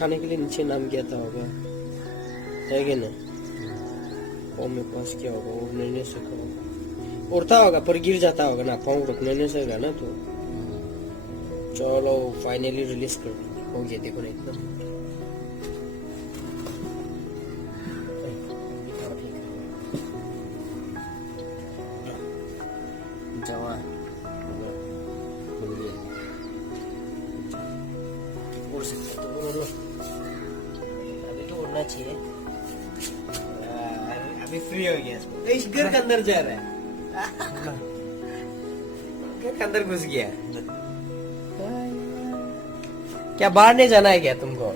खाने के लिए नीचे नाम किया था होगा, है कि ना? पाँव में पास किया होगा, उड़ने नहीं सका होगा, उड़ता होगा पर गिर जाता होगा ना, पाँव रखने नहीं सका ना। तो चलो फाइनली रिलीज कर देंगे, हो गया देखो ना एकदम। जवा उड़ सकते तो उड़ लो, अभी तो उड़ना चाहिए। अभी फ्री हो गया, इस घर के अंदर जा रहा है, घर के अंदर घुस गया। क्या बाहर नहीं जाना है क्या तुमको?